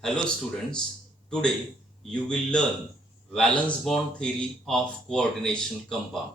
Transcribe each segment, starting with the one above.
Hello students, today you will learn valence bond theory of coordination compound.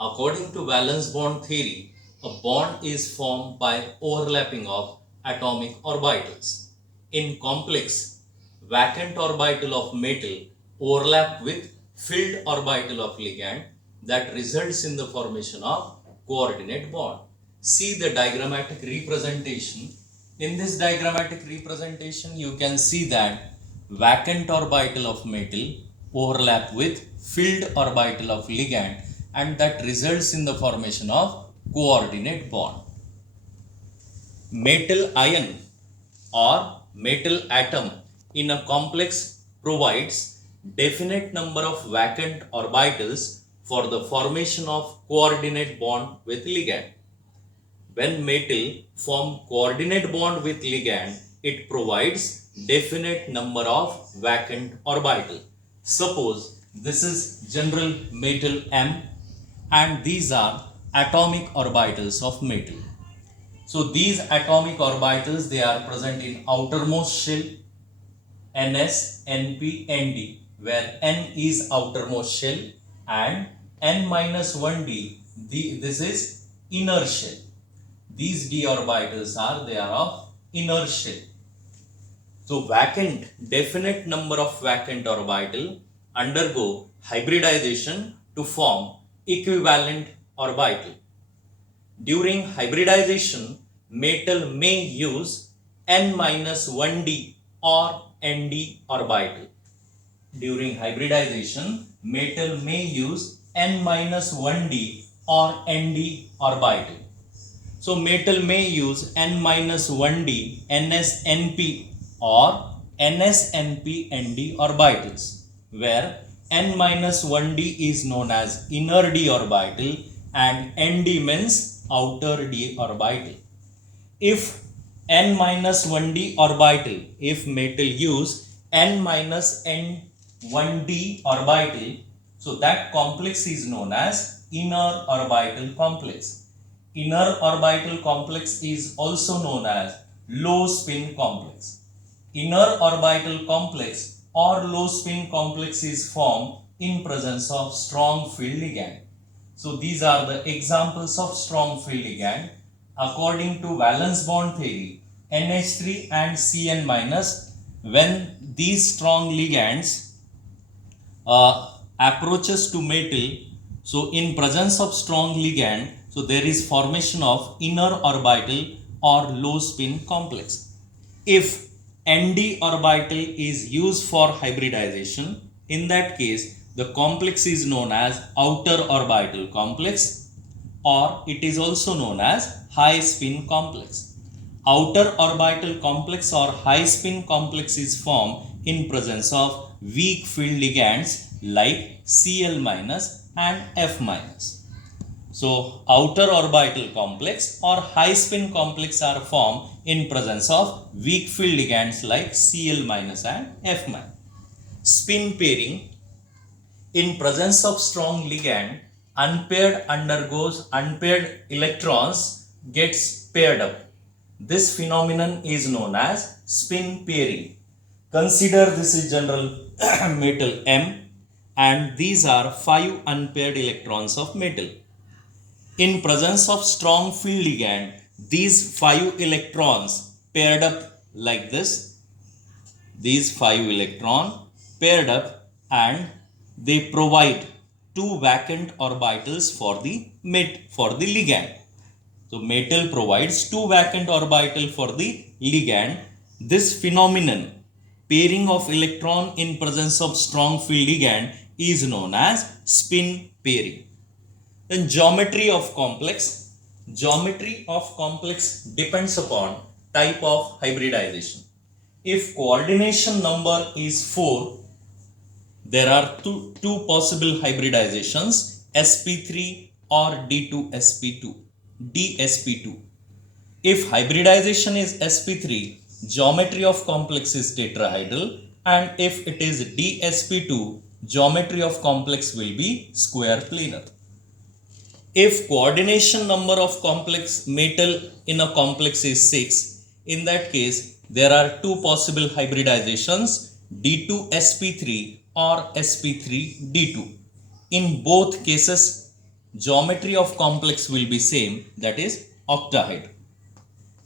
According to valence bond theory, a bond is formed by overlapping of atomic orbitals. In complex, vacant orbital of metal overlap with filled orbital of ligand that results in the formation of coordinate bond. See the diagrammatic representation. In this diagrammatic representation, you can see that vacant orbital of metal overlap with filled orbital of ligand and that results in the formation of coordinate bond. Metal ion or metal atom in a complex provides definite number of vacant orbitals for the formation of coordinate bond with ligand. When metal form coordinate bond with ligand, it provides definite number of vacant orbital. Suppose this is general metal M and these are atomic orbitals of metal. So these atomic orbitals, they are present in outermost shell Ns, Np, Nd, where N is outermost shell and N minus 1d, this is inner shell. These d orbitals they are of inner shell. So vacant, definite number of vacant orbital undergo hybridization to form equivalent orbital. During hybridization, metal may use N-1d or Nd orbital. During hybridization, metal may use N-1d or Nd orbital. So metal may use N-1d, NsNp or NsNp-Nd orbitals, where N-1d is known as inner d orbital and Nd means outer d orbital. If N-1d orbital, if metal use N-N1d orbital, so that complex is known as inner orbital complex. Inner orbital complex is also known as low spin complex. Inner orbital complex or low spin complex is formed in presence of strong field ligand. So these are the examples of strong field ligand. According to valence bond theory, NH3 and Cn minus, when these strong ligands approaches to metal, so in presence of strong ligand, so there is formation of inner orbital or low spin complex. If Nd orbital is used for hybridization, in that case the complex is known as outer orbital complex or it is also known as high spin complex. Outer orbital complex or high spin complex is formed in presence of weak field ligands like Cl minus and F minus. So outer orbital complex or high spin complex are formed in presence of weak field ligands like Cl minus and F minus. Spin pairing, in presence of strong ligand, unpaired undergoes unpaired electrons gets paired up. This phenomenon is known as spin pairing. Consider this is general metal M and these are 5 unpaired electrons of metal. In presence of strong field ligand, these 5 electrons paired up like this. These 5 electrons paired up and they provide 2 vacant orbitals for the ligand. So metal provides 2 vacant orbital for the ligand. This phenomenon, pairing of electron in presence of strong field ligand, is known as spin pairing. Then geometry of complex. Geometry of complex depends upon type of hybridization. If coordination number is 4, there are two possible hybridizations, sp3 or d2sp2. dsp2. If hybridization is sp3, geometry of complex is tetrahedral, and if it is dsp2, geometry of complex will be square planar. If coordination number of complex metal in a complex is 6, in that case there are two possible hybridizations, D2sp3 or sp3d2. In both cases, geometry of complex will be same, that is octahedral.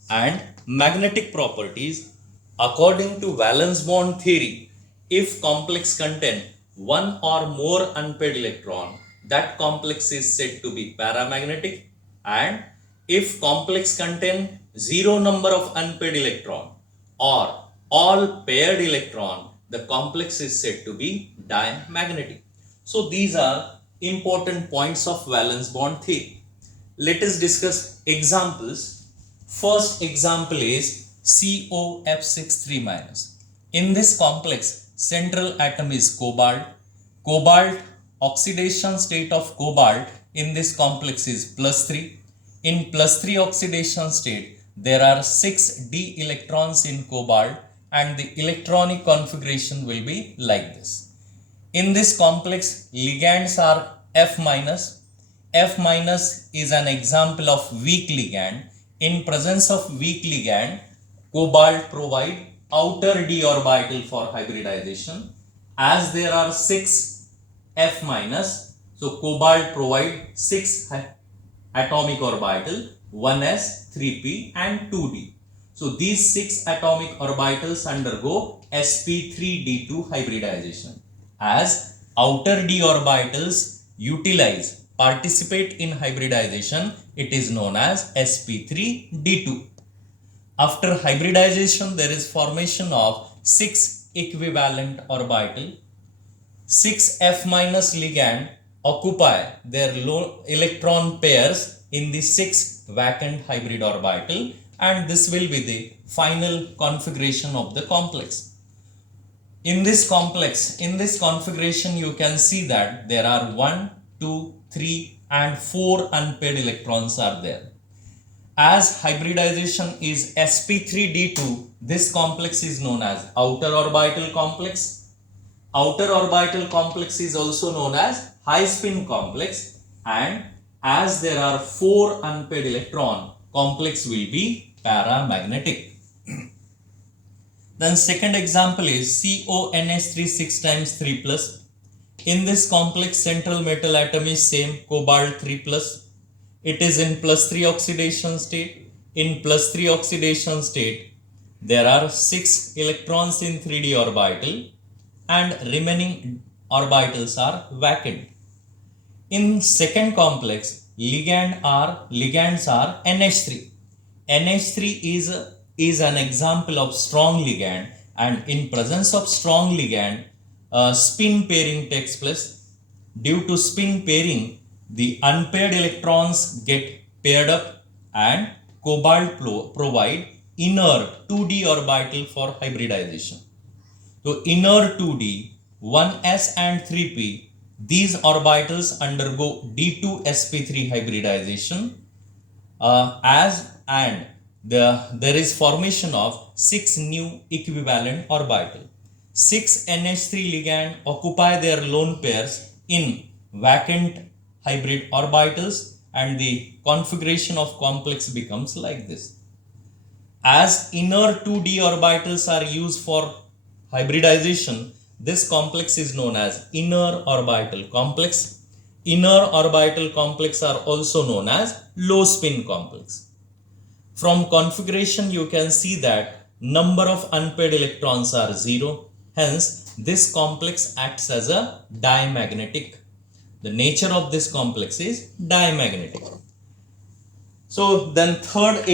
And magnetic properties, according to valence bond theory, if complex contain one or more unpaired electron, that complex is said to be paramagnetic. And if complex contain zero number of unpaired electron or all paired electron, the complex is said to be diamagnetic. So these are important points of valence bond theory. Let us discuss examples. First example is COF63-. In this complex, central atom is cobalt. Cobalt oxidation state of cobalt in this complex is +3. In +3 oxidation state, there are 6 d electrons in cobalt and the electronic configuration will be like this. In this complex, ligands are F-. F- is an example of weak ligand. In presence of weak ligand, cobalt provide outer d orbital for hybridization. As there are 6 F-, so cobalt provide 6 atomic orbital, 1s, 3p and 2d. So these 6 atomic orbitals undergo sp3d2 hybridization. As outer d orbitals participate in hybridization, it is known as sp3d2. After hybridization, there is formation of 6 equivalent orbital. 6 F- ligand occupy their low electron pairs in the 6 vacant hybrid orbital, and this will be the final configuration of the complex. In this complex, in this configuration, you can see that there are 1, 2, 3 and 4 unpaired electrons are there. As hybridization is sp3d2, this complex is known as outer orbital complex. Outer orbital complex is also known as high spin complex, and as there are 4 unpaired electron, complex will be paramagnetic. Then second example is CONH3 6 times 3 plus. In this complex, central metal atom is same, cobalt 3 plus. It is in +3 oxidation state. In +3 oxidation state, there are 6 electrons in 3d orbital and remaining orbitals are vacant. In second complex, ligands are NH3. NH3 is an example of strong ligand, and in presence of strong ligand, spin pairing takes place. Due to spin pairing, the unpaired electrons get paired up and cobalt provide inner 2d orbital for hybridization. So inner 2d, 1s and 3p, these orbitals undergo D2sp3 hybridization, there is formation of 6 new equivalent orbital. 6 NH3 ligand occupy their lone pairs in vacant hybrid orbitals, and the configuration of complex becomes like this. As inner 2d orbitals are used for hybridization, this complex is known as inner orbital complex. Inner orbital complex are also known as low spin complex. From configuration, you can see that number of unpaired electrons are 0. Hence, this complex acts as a diamagnetic. The nature of this complex is diamagnetic. So then third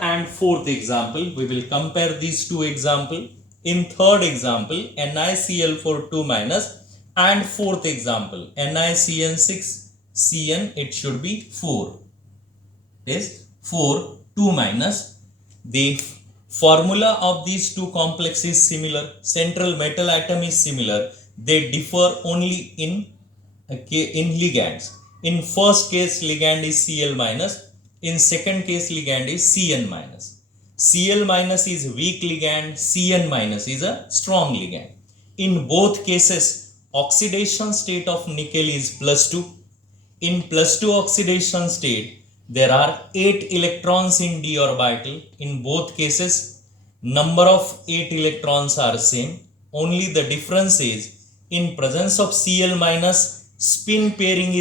and fourth example, we will compare these two examples. In third example, NiCl4 2-, and fourth example, NiCN6Cn, it should be 4. Is 4 2-. The formula of these two complexes is similar. Central metal atom is similar. They differ only in ligands. In first case, ligand is Cl-. In second case, ligand is Cn-. Cl- is weak ligand, Cn- is a strong ligand. In both cases, oxidation state of nickel is +2. In +2 oxidation state, there are 8 electrons in d orbital. In both cases, number of 8 electrons are same, only the difference is in presence of Cl minus spin pairing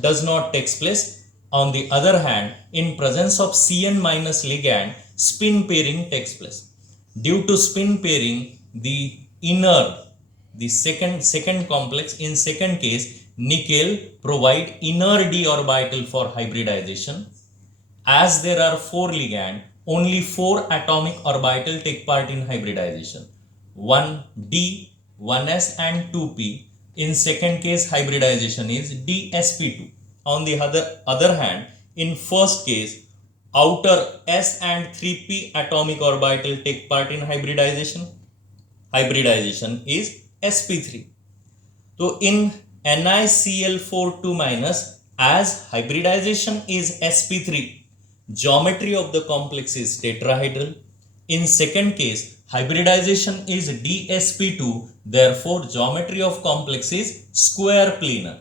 does not take place. On the other hand, in presence of Cn minus ligand, spin pairing takes place. Due to spin pairing, the second complex, in second case nickel provide inner d orbital for hybridization. As there are 4 ligand, only 4 atomic orbital take part in hybridization, 1d, 1s and 2p. In second case hybridization is dsp2. On the other hand, in first case outer s and 3p atomic orbital take part in hybridization. Hybridization is sp3. So in NiCl4 2-, as hybridization is sp3, geometry of the complex is tetrahedral. In second case, hybridization is dsp2, therefore geometry of complex is square planar.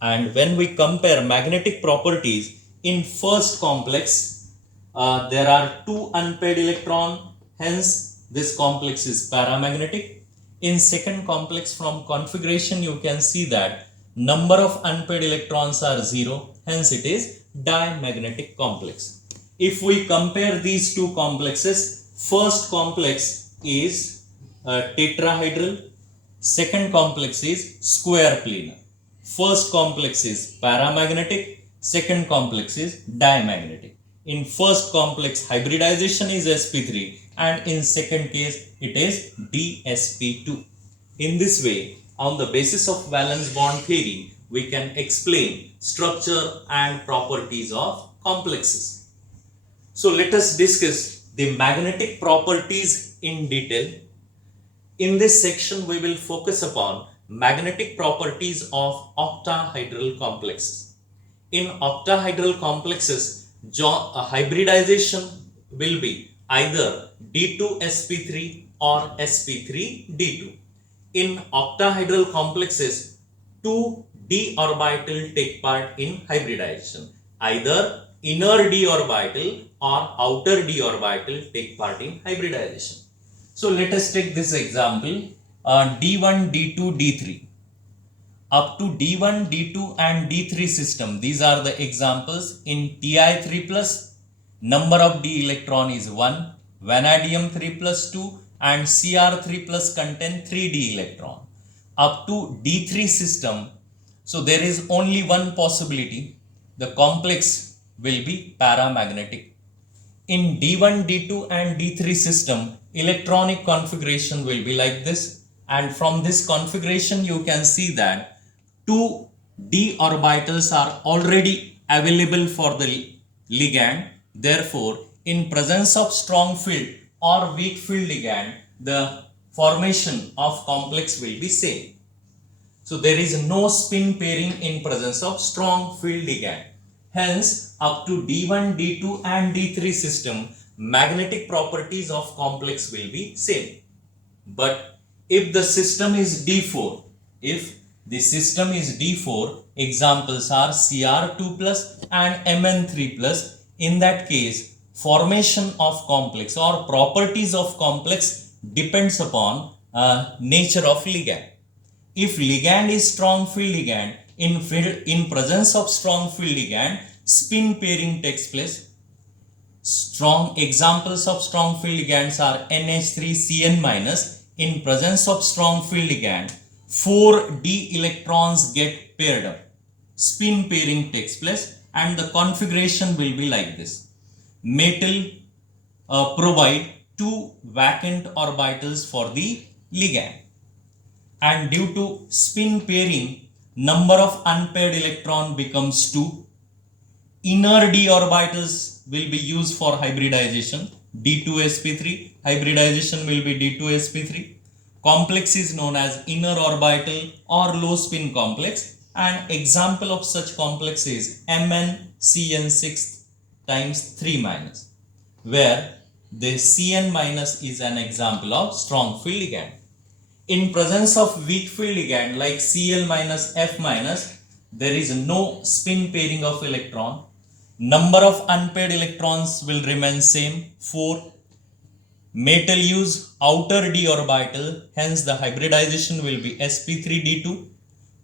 And when we compare magnetic properties, in first complex there are 2 unpaired electron, hence this complex is paramagnetic. In second complex, from configuration you can see that number of unpaired electrons are 0, hence it is diamagnetic complex. If we compare these two complexes, first complex is tetrahedral, second complex is square planar. First complex is paramagnetic, second complex is diamagnetic. In first complex, hybridization is sp3 and in second case it is dsp2. In this way, on the basis of valence bond theory, we can explain structure and properties of complexes. So let us discuss the magnetic properties in detail. In this section, we will focus upon magnetic properties of octahedral complexes. In octahedral complexes, hybridization will be either d2sp3 or sp3d2. In octahedral complexes, 2d orbital take part in hybridization. Either inner d orbital or outer d orbital take part in hybridization. So let us take this example, d1, d2, d3. Up to d1, d2 and d3 system, these are the examples. In Ti3+, number of d electron is 1, vanadium 3+2 and Cr3+ contain 3d electron. Up to d3 system, so there is only one possibility, the complex will be paramagnetic. In d1, d2 and d3 system, electronic configuration will be like this, and from this configuration you can see that 2 d orbitals are already available for the ligand. Therefore, in presence of strong field or weak field ligand, the formation of complex will be same. So there is no spin pairing in presence of strong field ligand. Hence, up to d1, d2 and d3 system, magnetic properties of complex will be same. But if the system is d4, if the system is d4, examples are Cr2+ and Mn3+. In that case, formation of complex or properties of complex depends upon nature of ligand. If ligand is strong field ligand, in presence of strong field ligand, spin pairing takes place. Strong examples of strong field ligands are NH3Cn-. In presence of strong field ligand, 4d electrons get paired up. Spin pairing takes place and the configuration will be like this. Metal provide 2 vacant orbitals for the ligand, and due to spin pairing, number of unpaired electron becomes 2. Inner d orbitals will be used for hybridization, d2sp3. Hybridization will be d2sp3. Complex is known as inner orbital or low spin complex. An example of such complex is MnCN6 × 3-, where the Cn- is an example of strong field ligand. In presence of weak field ligand like Cl- F-, there is no spin pairing of electron. Number of unpaired electrons will remain same, 4. Metal use outer d orbital, hence the hybridization will be sp3d2.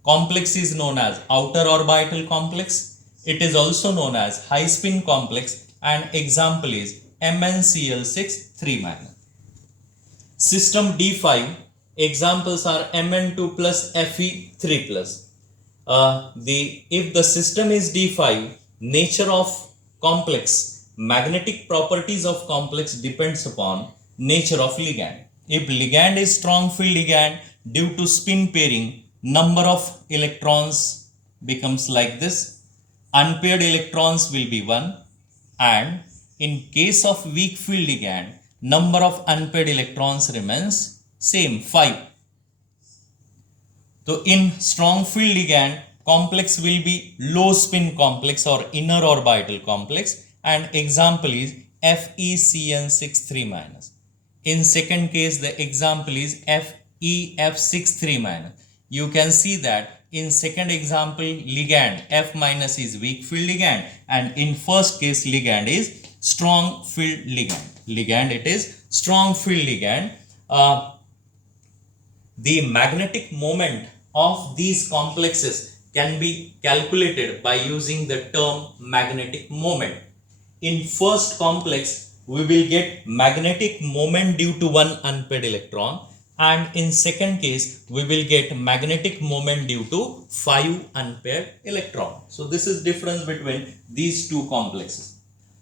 Complex is known as outer orbital complex. It is also known as high spin complex, and example is MnCl6 3-. System D5, examples are Mn2 plus Fe3 plus. If the system is D5, nature of complex, magnetic properties of complex depends upon nature of ligand. If ligand is strong field ligand, due to spin pairing, number of electrons becomes like this. Unpaired electrons will be 1, and in case of weak field ligand, number of unpaired electrons remains same, 5. So in strong field ligand, complex will be low spin complex or inner orbital complex, and example is FeCN6 3-. In second case, the example is FeF6 3-. You can see that in second example, ligand F- is weak field ligand, and in first case ligand is strong field ligand. It is strong field ligand. The magnetic moment of these complexes can be calculated by using the term magnetic moment. In first complex, we will get magnetic moment due to one unpaired electron, and in second case, we will get magnetic moment due to 5 unpaired electron. So this is difference between these two complexes.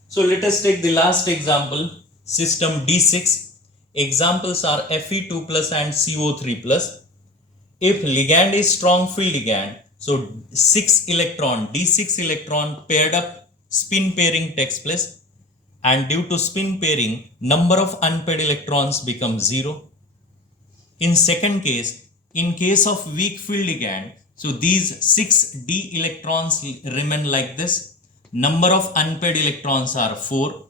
So let us take the last example, system D6. Examples are Fe2 plus and CO3 plus. If ligand is strong field ligand, so 6 electron, D6 electron paired up spin pairing takes place, and due to spin pairing, number of unpaired electrons becomes 0. In second case, in case of weak field ligand, so these 6 d electrons remain like this. Number of unpaired electrons are 4.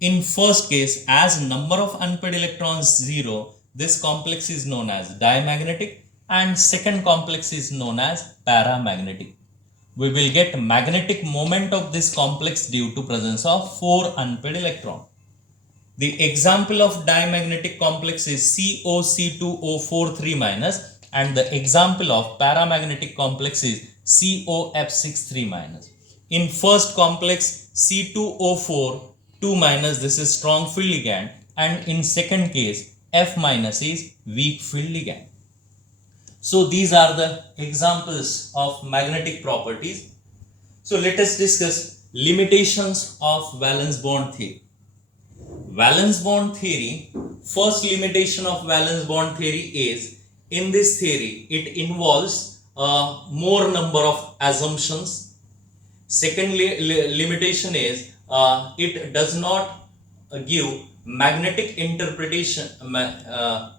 In first case, as number of unpaired electrons 0, this complex is known as diamagnetic, and second complex is known as paramagnetic. We will get magnetic moment of this complex due to presence of 4 unpaired electrons. The example of diamagnetic complex is COC2O4 3-, and the example of paramagnetic complex is COF6 3-. In first complex C2O4 2-, this is strong field ligand, and in second case F- is weak field ligand. So these are the examples of magnetic properties. So let us discuss limitations of valence bond theory. Valence bond theory, first limitation of valence bond theory is, in this theory it involves more number of assumptions. Second limitation is it does not give magnetic interpretation,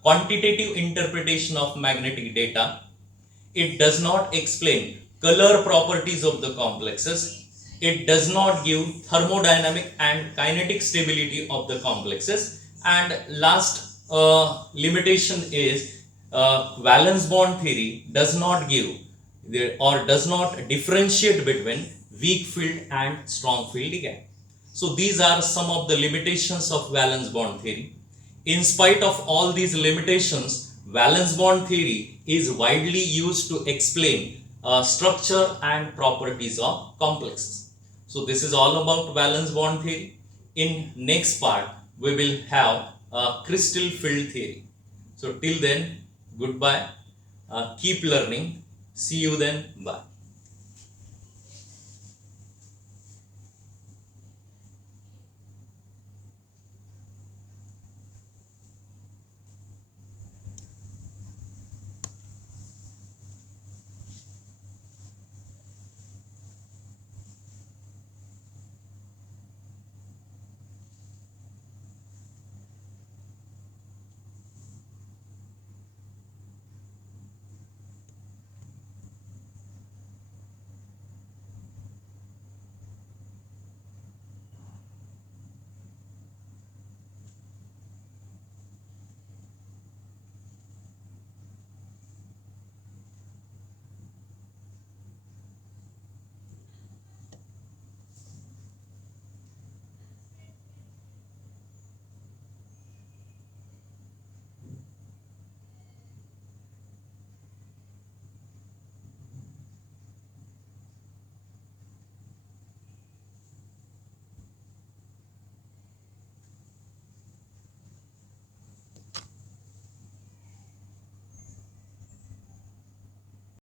quantitative interpretation of magnetic data. It does not explain color properties of the complexes. It does not give thermodynamic and kinetic stability of the complexes. And last limitation is valence bond theory does not give or does not differentiate between weak field and strong field ligand. So these are some of the limitations of valence bond theory. In spite of all these limitations, valence bond theory is widely used to explain structure and properties of complexes. So this is all about valence bond theory. In next part, we will have crystal field theory. So till then, goodbye. Keep learning. See you then. Bye.